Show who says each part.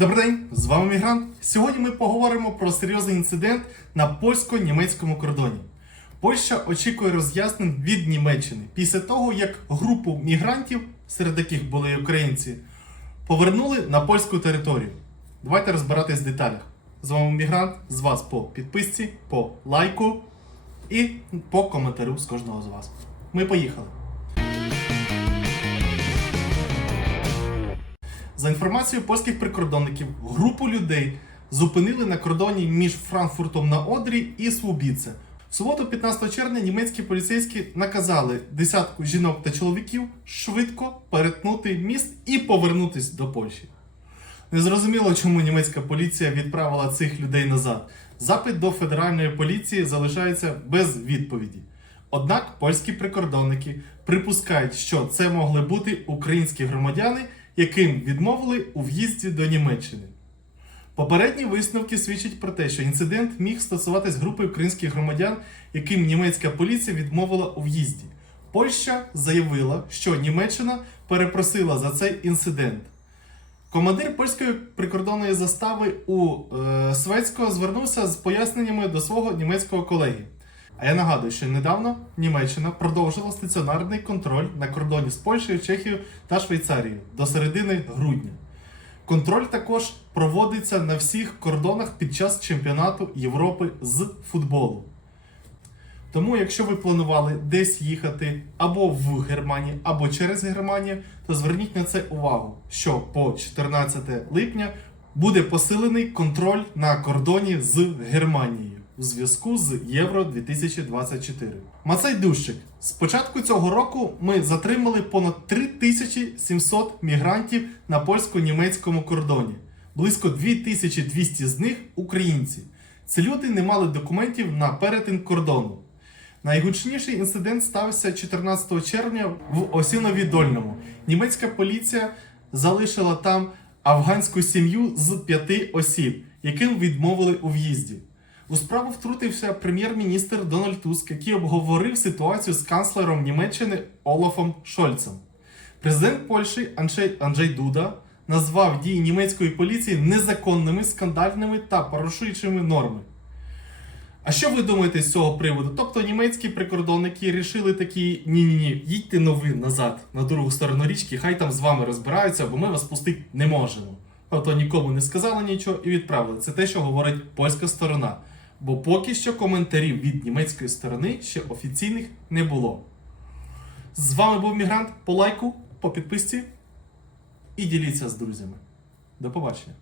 Speaker 1: Добрий день, з вами Мігрант. Сьогодні ми поговоримо про серйозний інцидент на польсько-німецькому кордоні. Польща очікує роз'яснень від Німеччини після того, як групу мігрантів, серед яких були й українці, повернули на польську територію. Давайте розбиратись в деталях. З вами Мігрант, з вас по підписці, по лайку і по коментарю з кожного з вас. Ми поїхали. За інформацією польських прикордонників, групу людей зупинили на кордоні між Франкфуртом на Одрі і Слубіце. В суботу, 15 червня, німецькі поліцейські наказали десятку жінок та чоловіків швидко перетнути міст і повернутись до Польщі. Незрозуміло, чому німецька поліція відправила цих людей назад. Запит до федеральної поліції залишається без відповіді. Однак польські прикордонники припускають, що це могли бути українські громадяни, яким відмовили у в'їзді до Німеччини. Попередні висновки свідчать про те, що інцидент міг стосуватись групи українських громадян, яким німецька поліція відмовила у в'їзді. Польща заявила, що Німеччина перепросила за цей інцидент. Командир польської прикордонної застави у е, Свецького звернувся з поясненнями до свого німецького колеги. А я нагадую, що недавно Німеччина продовжила стаціонарний контроль на кордоні з Польщею, Чехією та Швейцарією до середини грудня. Контроль також проводиться на всіх кордонах під час чемпіонату Європи з футболу. Тому, якщо ви планували десь їхати або в Германію, або через Германію, то зверніть на це увагу, що по 14 липня буде посилений контроль на кордоні з Германією у зв'язку з Євро 2024. Мацей Дущик. З початку цього року ми затримали понад 3700 мігрантів на польсько-німецькому кордоні. Близько 2200 з них українці. Ці люди не мали документів на перетин кордону. Найгучніший інцидент стався 14 червня в Осінові Дольному. Німецька поліція залишила там афганську сім'ю з п'яти осіб, яким відмовили у в'їзді. У справу втрутився прем'єр-міністр Дональд Туск, який обговорив ситуацію з канцлером Німеччини Олафом Шольцем. Президент Польщі Анджей, Анджей Дуда назвав дії німецької поліції незаконними, скандальними та порушуючими норми. А що ви думаєте з цього приводу? Тобто німецькі прикордонники рішили такі: ні-ні-ні, їдьте нови назад на другу сторону річки, хай там з вами розбираються, бо ми вас пустити не можемо. Тобто нікому не сказали нічого і відправили. Це те, що говорить польська сторона. Бо поки що коментарів від німецької сторони ще офіційних не було. З вами був Мігрант. По лайку, по підписці і діліться з друзями. До побачення.